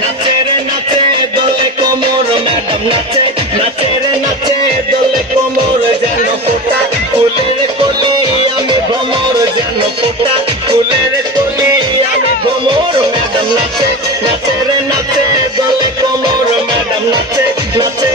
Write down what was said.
নাচে রে নাচে দোলে কোমর ম্যাডাম নাচে নাচে রে নাচে দোলে কোমর যেন ফোটা ফুলের কলি আমি ভ্রমর যেন ফোটা ফুলের কলি আমি ভ্রমর ম্যাডাম নাচে নাচে রে নাচে দোলে কোমর ম্যাডাম নাচে নাচে